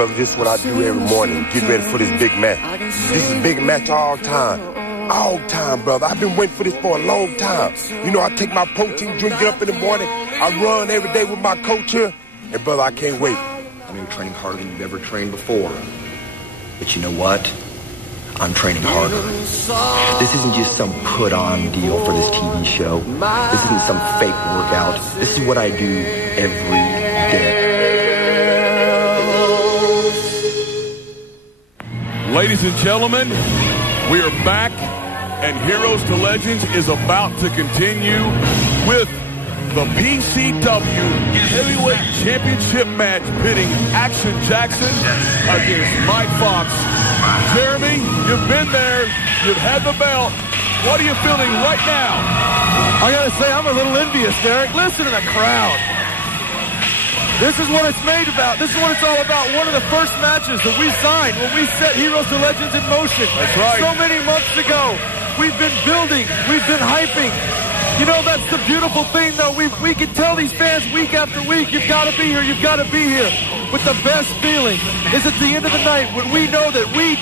brother, this is what I do every morning. Get ready for this big match. This is a big match all time. All time, brother. I've been waiting for this for a long time. You know, I take my protein drink, get up in the morning. I run every day with my coach here. And, brother, I can't wait. I know you're training harder than you've ever trained before. But you know what? I'm training harder. This isn't just some put-on deal for this TV show. This isn't some fake workout. This is what I do every day. Ladies and gentlemen, we are back, and Heroes to Legends is about to continue with the PCW Heavyweight Championship match pitting Action Jackson against Mike Foxx. Jeremy, you've been there. You've had the belt. What are you feeling right now? I gotta say, I'm a little envious, Derek. Listen to the crowd. This is what it's made about. This is what it's all about. One of the first matches that we signed when we set Heroes to Legends in motion. That's right. So many months ago. We've been building. We've been hyping. You know, that's the beautiful thing, though. We can tell these fans week after week, you've got to be here, you've got to be here. But the best feeling is at the end of the night when we know that we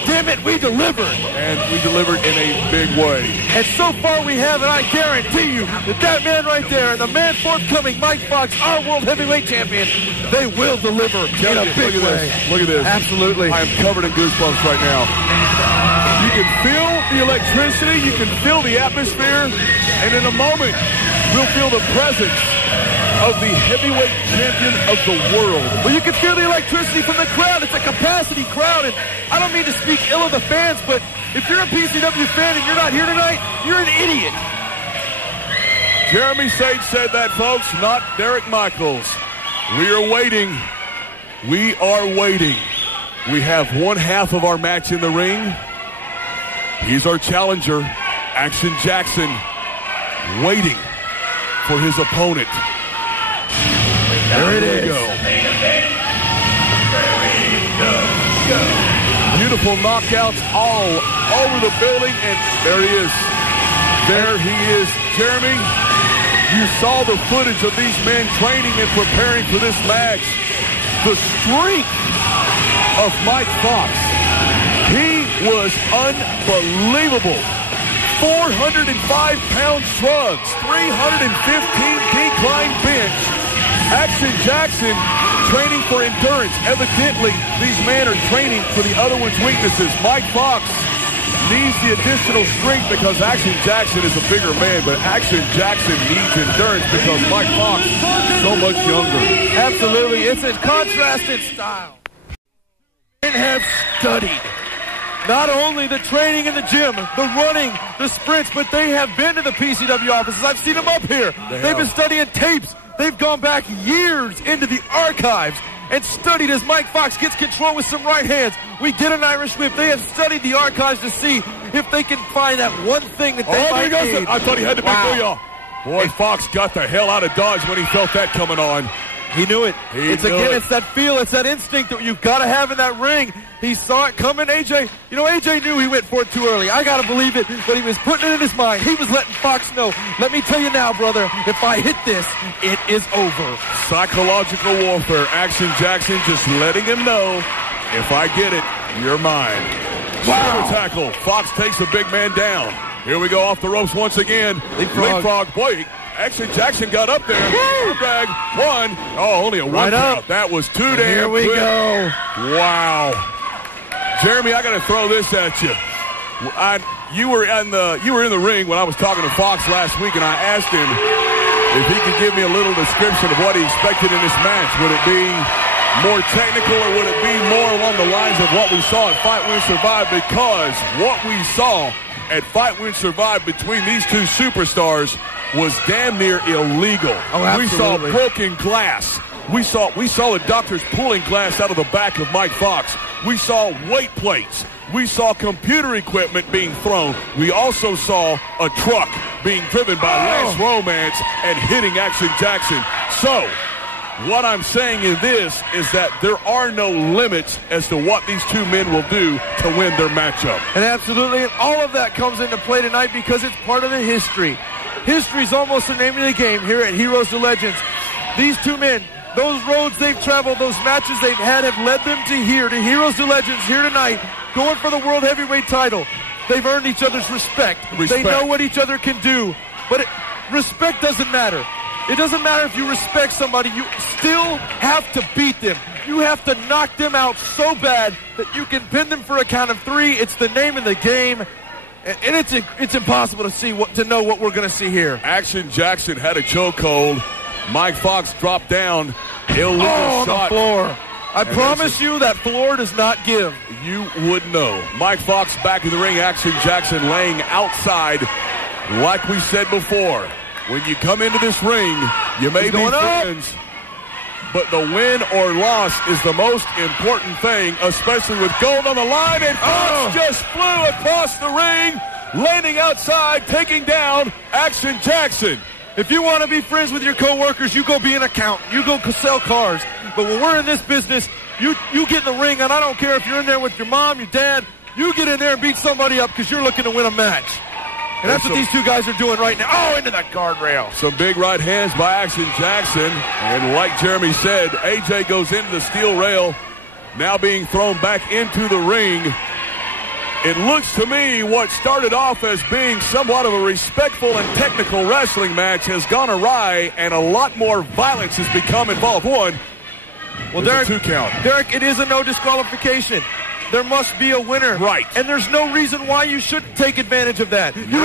delivered. And we delivered in a big way. And so far we have, and I guarantee you that man right there and the man forthcoming, Mike Foxx, our World Heavyweight Champion, they will deliver in a big way. Look at this. Absolutely. I am covered in goosebumps right now. You can feel the electricity, you can feel the atmosphere, and in a moment, we'll feel the presence of the heavyweight champion of the world. Well, you can feel the electricity from the crowd. It's a capacity crowd, and I don't mean to speak ill of the fans, but if you're a PCW fan and you're not here tonight, you're an idiot. Jeremy Sage said that, folks, not Derek Michaels. We are waiting. We are waiting. We have one half of our match in the ring. He's our challenger, Action Jackson, waiting for his opponent. There it is. Go. Beautiful knockouts all over the building, and there he is. There he is. Jeremy, you saw the footage of these men training and preparing for this match. The strength of Mike Foxx. He was unbelievable. 405-pound shrugs, 315 decline bench. Action Jackson training for endurance. Evidently, these men are training for the other one's weaknesses. Mike Foxx needs the additional strength because Action Jackson is a bigger man, but Action Jackson needs endurance because Mike Foxx is so much younger. Absolutely. It's a contrasted style. Men have studied not only the training in the gym, the running, the sprints, but they have been to the PCW offices. I've seen them up here. They've been studying tapes. They've gone back years into the archives and studied as Mike Foxx gets control with some right hands. We get an Irish whip. They have studied the archives to see if they can find that one thing that they might need. I thought he had the big booyah. Boy, Foxx got the hell out of Dodge when he felt that coming on. He knew it. It's that feel, it's that instinct that you've got to have in that ring. He saw it coming. AJ knew he went for it too early. I got to believe it, but he was putting it in his mind. He was letting Foxx know, let me tell you now, brother, if I hit this, it is over. Psychological warfare. Action Jackson just letting him know, if I get it, you're mine. Wow. Tackle. Foxx takes the big man down. Here we go off the ropes once again. Leapfrog. Boy, Action Jackson got up there. Drag. One. Oh, only a one count. That was too damn Here we go. Wow. Jeremy, I got to throw this at you. You were in the ring when I was talking to Foxx last week, and I asked him if he could give me a little description of what he expected in this match. Would it be more technical, or would it be more along the lines of what we saw at Fight Win Survive? Because what we saw at Fight Win Survive between these two superstars was damn near illegal. Oh, we saw broken glass. We saw the doctors pulling glass out of the back of Mike Foxx. We saw weight plates. We saw computer equipment being thrown. We also saw a truck being driven by Lance Romance and hitting Action Jackson. So, what I'm saying in this is that there are no limits as to what these two men will do to win their matchup. And absolutely, and all of that comes into play tonight because it's part of the history. History's almost the name of the game here at Heroes to Legends. These two men those roads they've traveled, those matches they've had have led them to here, to Heroes II Legends here tonight, going for the World Heavyweight title. They've earned each other's respect. They know what each other can do. But respect doesn't matter. It doesn't matter if you respect somebody. You still have to beat them. You have to knock them out so bad that you can pin them for a count of 3. It's the name of the game. And it's impossible to know what we're going to see here. Action Jackson had a chokehold. Mike Foxx dropped down. Illegal on shot. The floor. I promise you that floor does not give. You would know. Mike Foxx back in the ring. Action Jackson laying outside. Like we said before, when you come into this ring, you may be friends, but the win or loss is the most important thing, especially with gold on the line. And Foxx just flew across the ring, landing outside, taking down Action Jackson. If you want to be friends with your coworkers, you go be an accountant. You go sell cars. But when we're in this business, you get in the ring, and I don't care if you're in there with your mom, your dad, you get in there and beat somebody up because you're looking to win a match. And that's what these two guys are doing right now. Oh, into that guardrail. Some big right hands by Action Jackson. And like Jeremy said, AJ goes into the steel rail, now being thrown back into the ring. It looks to me what started off as being somewhat of a respectful and technical wrestling match has gone awry, and a lot more violence has become involved. Well, Derek, 2 count. Derek, it is a no disqualification. There must be a winner. Right. And there's no reason why you shouldn't take advantage of that. You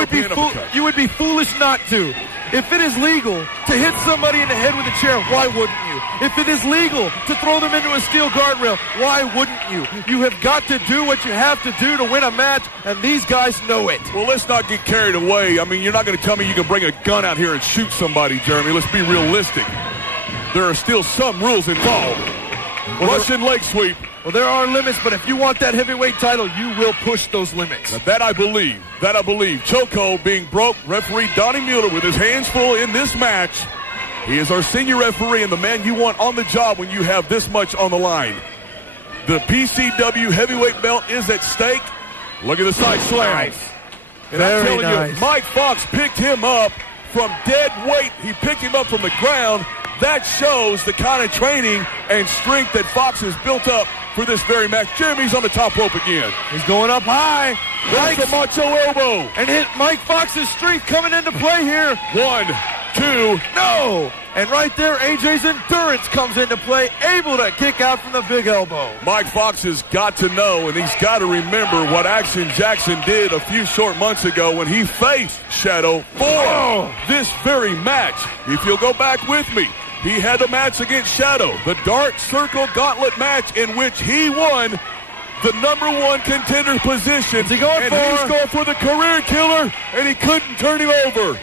would be foolish not to. If it is legal to hit somebody in the head with a chair, why wouldn't you? If it is legal to throw them into a steel guardrail, why wouldn't you? You have got to do what you have to do to win a match, and these guys know it. Well, let's not get carried away. I mean, you're not going to tell me you can bring a gun out here and shoot somebody, Jeremy. Let's be realistic. There are still some rules involved. Russian leg sweep. Well, there are limits, but if you want that heavyweight title, you will push those limits. Now, that I believe. Chokehold being broke. Referee Donnie Mueller with his hands full in this match. He is our senior referee and the man you want on the job when you have this much on the line. The PCW heavyweight belt is at stake. Look at the side slam. Nice. And I'm telling you, Mike Foxx picked him up from dead weight. He picked him up from the ground. That shows the kind of training and strength that Foxx has built up for this very match. Jeremy's on the top rope again. He's going up high. There's the macho elbow. And hit Mike Foxx's strength coming into play here. 1, 2. No! And right there, AJ's endurance comes into play, able to kick out from the big elbow. Mike Foxx has got to know, and he's got to remember what Action Jackson did a few short months ago when he faced Shadow for this very match. If you'll go back with me, he had a match against Shadow, the Dark Circle Gauntlet match in which he won the #1 contender position. He's going for the career killer, and he couldn't turn him over.